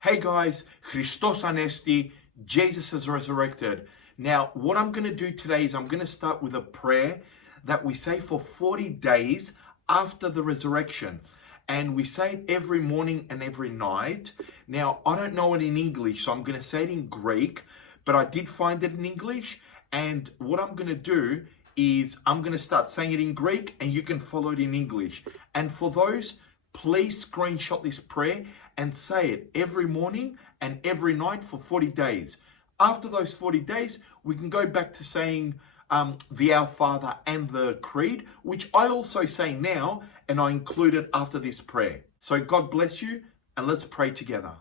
Hey guys, Christos Anesti, Jesus has resurrected. Now, what I'm going to do today is I'm going to start with a prayer that we say for 40 days after the resurrection. And we say it every morning and every night. Now, I don't know it in English, so I'm going to say it in Greek, but I did find it in English. And what I'm going to do is I'm going to start saying it in Greek and you can follow it in English. And for those, please screenshot this prayer and say it every morning and every night for 40 days. After those 40 days, we can go back to saying the Our Father and the Creed, which I also say now, and I include it after this prayer. So God bless you, and let's pray together.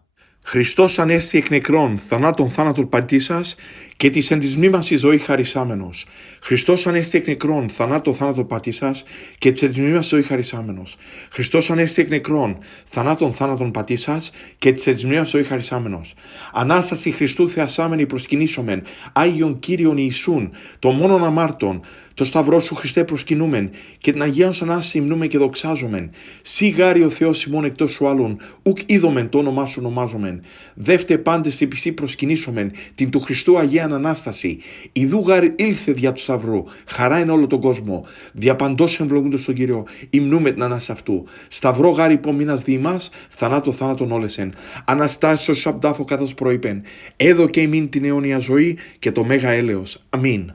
Χριστός ανέστη εκ νεκρών, θανάτων θάνατον πατήσας, και της εν της μνήμας η ζωή χαρισάμενος. Χριστός ανέστη εκ νεκρών, θανάτων θάνατον πατήσας, και της εν της μνήμας η ζωή χαρισάμενος. Χριστός ανέστη εκ νεκρών, θανάτων θάνατον πατήσας, και της εν της μνήμας η ζωή χαρισάμενος. Ανάσταση Χριστού θεασάμενη προσκυνήσομεν, Άγιον Κύριον Ιησούν, το μόνον αμάρτων, το σταυρό σου Χριστέ προσκυνούμεν, και την Αγίαν σου Ανάσταση υμνούμε και δοξάζομεν. Σύ γάρι ο Θεός ημών εκτός σου άλλων, ουκ είδομεν το όνομά σου ονομάζομεν. Δεύτε πάντες στη πιστή προσκυνήσομεν την του Χριστού Αγίαν Ανάσταση. Ιδού γάρι ήλθε δια του σταυρού, χαρά εν όλο τον κόσμο. Διαπαντός ευλογούντος τον Κύριο, υμνούμε την Ανάσταση αυτού. Σταυρό γάρι υπομείνας διημάς, θανάτο θάνατον όλεσεν. Αναστάσεως απ' τάφο καθώς προείπεν. Έδωκε ημίν την αιώνια ζωή και το μέγα έλεος. Αμήν.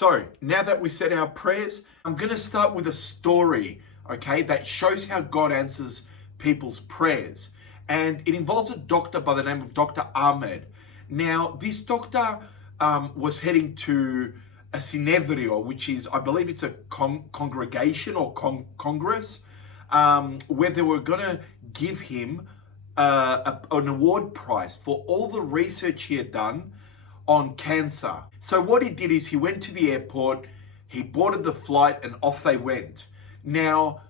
So, now that we said our prayers, I'm going to start with a story, okay, that shows how God answers people's prayers. And it involves a doctor by the name of Dr. Ahmed. Now, this doctor was heading to a synedrio, which is, I believe it's a congregation or congress, where they were going to give him an award prize for all the research he had done on cancer. So what he did is he went to the airport, he boarded the flight, and off they went. Now,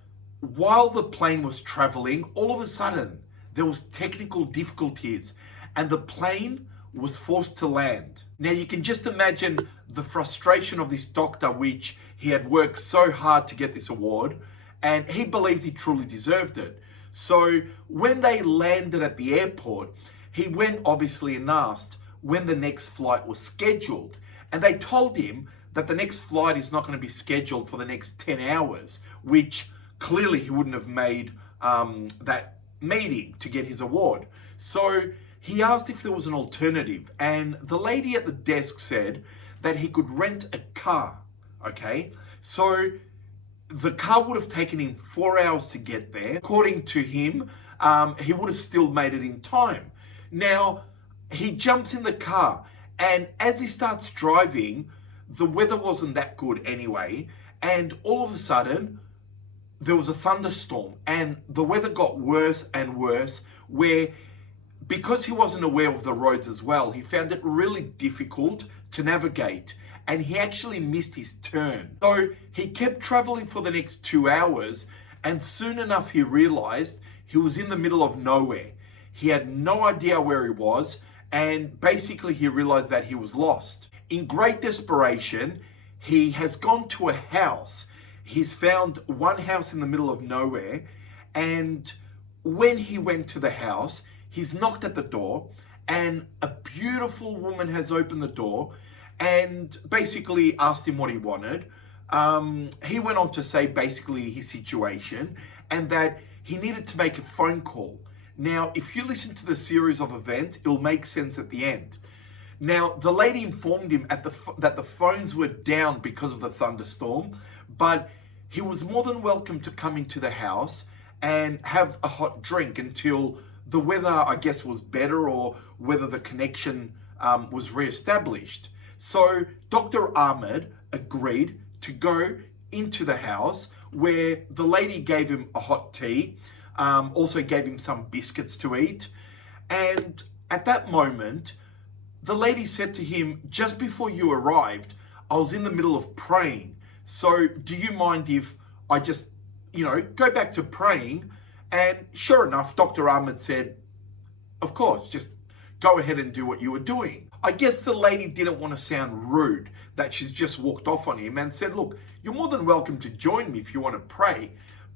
while the plane was traveling, all of a sudden, there was technical difficulties and the plane was forced to land. Now, you can just imagine the frustration of this doctor, which he had worked so hard to get this award, and he believed he truly deserved it. So when they landed at the airport, he went obviously and asked when the next flight was scheduled. And they told him that the next flight is not going to be scheduled for the next 10 hours, which clearly he wouldn't have made that meeting to get his award. So he asked if there was an alternative, and the lady at the desk said that he could rent a car, okay? So the car would have taken him 4 hours to get there. According to him, he would have still made it in time. Now, he jumps in the car, and as he starts driving, the weather wasn't that good anyway, and all of a sudden, there was a thunderstorm, and the weather got worse and worse, where because he wasn't aware of the roads as well, he found it really difficult to navigate, and he actually missed his turn. So he kept traveling for the next 2 hours, and soon enough he realized he was in the middle of nowhere. He had no idea where he was, and basically he realized that he was lost. In great desperation, he has gone to a house. He's found one house in the middle of nowhere, and when he went to the house, he's knocked at the door, and a beautiful woman has opened the door and basically asked him what he wanted. He went on to say basically his situation and that he needed to make a phone call. Now, if you listen to the series of events, it'll make sense at the end. Now, the lady informed him that the phones were down because of the thunderstorm, but he was more than welcome to come into the house and have a hot drink until the weather, I guess, was better or whether the connection was re-established. So Dr. Ahmed agreed to go into the house where the lady gave him a hot tea, also gave him some biscuits to eat. And at that moment, the lady said to him, just before you arrived, I was in the middle of praying. So do you mind if I just, go back to praying? And sure enough, Dr. Ahmed said, of course, just go ahead and do what you were doing. I guess the lady didn't want to sound rude, that she's just walked off on him and said, look, you're more than welcome to join me if you want to pray.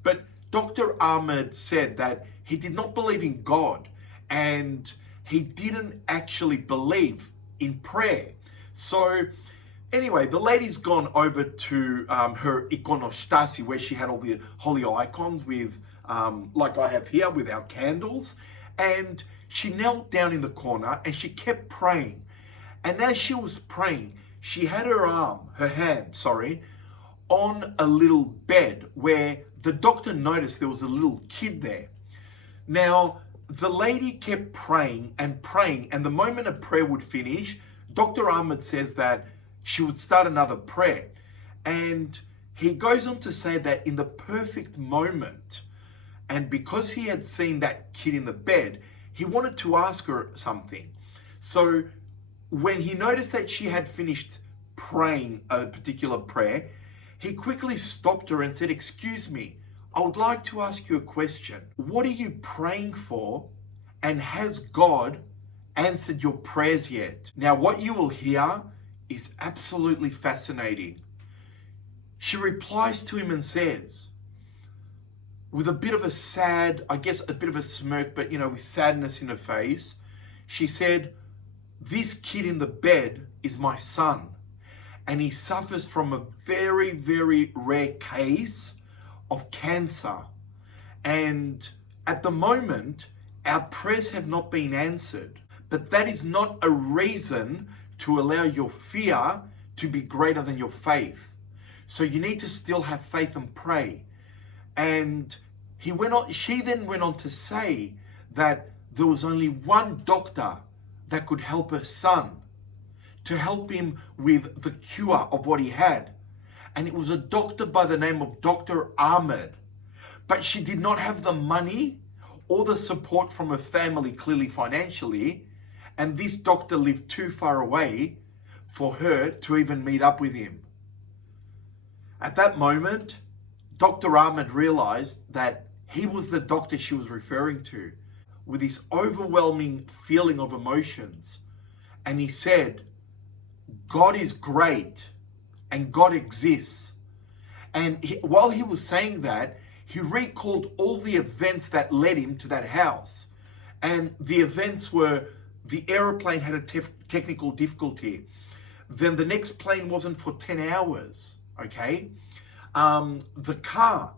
But Dr. Ahmed said that he did not believe in God and he didn't actually believe in prayer. So anyway, the lady's gone over to her ikonostasi, where she had all the holy icons with, like I have here, with our candles. And she knelt down in the corner and she kept praying. And as she was praying, she had her hand, on a little bed where the doctor noticed there was a little kid there. Now, the lady kept praying, and the moment a prayer would finish, Dr. Ahmed says that she would start another prayer. And he goes on to say that in the perfect moment, and because he had seen that kid in the bed, he wanted to ask her something. So when he noticed that she had finished praying a particular prayer, he quickly stopped her and said, "Excuse me, I would like to ask you a question. What are you praying for? And has God answered your prayers yet?" Now, what you will hear is absolutely fascinating. She replies to him and says, with a bit of a sad, I guess a bit of a smirk, but with sadness in her face, she said, "This kid in the bed is my son, and he suffers from a very, very rare case of cancer. And at the moment, our prayers have not been answered. But that is not a reason to allow your fear to be greater than your faith. So you need to still have faith and pray." And she then went on to say that there was only one doctor that could help her son, to help him with the cure of what he had. And it was a doctor by the name of Dr. Ahmed. But she did not have the money or the support from her family, clearly financially. And this doctor lived too far away for her to even meet up with him. At that moment, Dr. Ahmed realized that he was the doctor she was referring to, with this overwhelming feeling of emotions. And he said, "God is great and God exists." And while he was saying that, he recalled all the events that led him to that house. And the events were, the aeroplane had a technical difficulty. Then the next plane wasn't for 10 hours, okay? The car,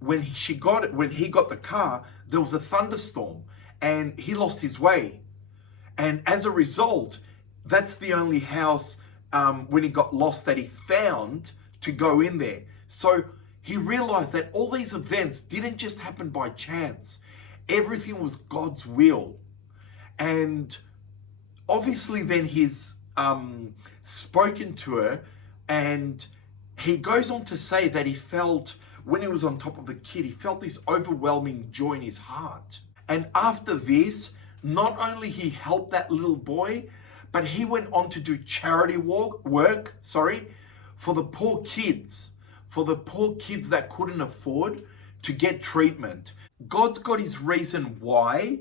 when he got the car, there was a thunderstorm and he lost his way. And as a result, that's the only house when he got lost that he found to go in there. So he realized that all these events didn't just happen by chance. Everything was God's will. And obviously then he's spoken to her, and he goes on to say that he felt, when he was on top of the kid, he felt this overwhelming joy in his heart. And after this, not only he helped that little boy, but he went on to do charity work for the poor kids, that couldn't afford to get treatment. God's got his reason why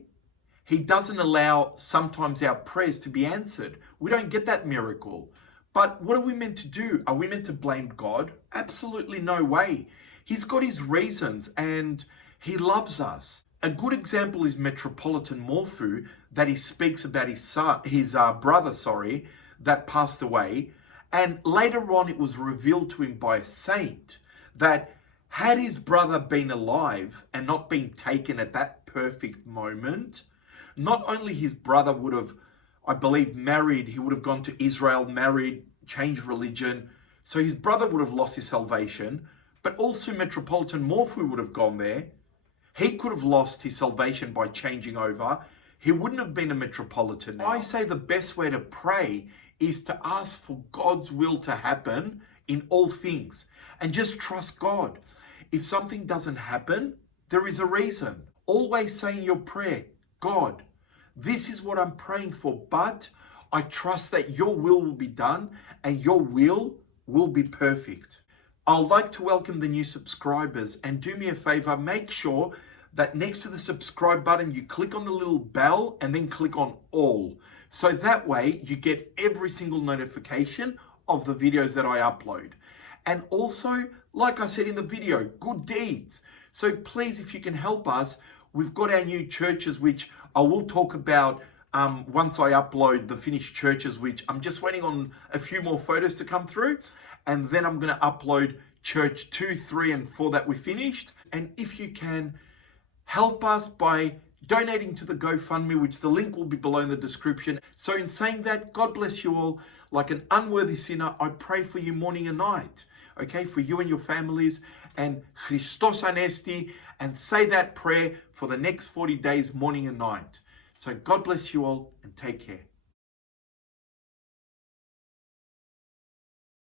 he doesn't allow sometimes our prayers to be answered. We don't get that miracle. But what are we meant to do? Are we meant to blame God? Absolutely no way. He's got his reasons and he loves us. A good example is Metropolitan Morphu, that he speaks about his brother, that passed away. And later on, it was revealed to him by a saint that had his brother been alive and not been taken at that perfect moment, not only his brother would have, I believe, married, he would have gone to Israel, married, changed religion. So his brother would have lost his salvation, but also Metropolitan Morphu would have gone there. He could have lost his salvation by changing over. He wouldn't have been a metropolitan now. I say the best way to pray is to ask for God's will to happen in all things and just trust God. If something doesn't happen, there is a reason. Always say in your prayer, "God, this is what I'm praying for, but I trust that your will be done and your will be perfect." I'd like to welcome the new subscribers, and do me a favor, make sure that next to the subscribe button, you click on the little bell and then click on all. So that way you get every single notification of the videos that I upload. And also, like I said in the video, good deeds. So please, if you can help us, we've got our new churches, which I will talk about once I upload the finished churches, which I'm just waiting on a few more photos to come through. And then I'm going to upload church 2, 3, and 4 that we finished. And if you can, help us by donating to the GoFundMe, which the link will be below in the description. So in saying that, God bless you all. Like an unworthy sinner, I pray for you morning and night, okay, for you and your families. And Christos Anesti, and say that prayer for the next 40 days, morning and night. So God bless you all and take care.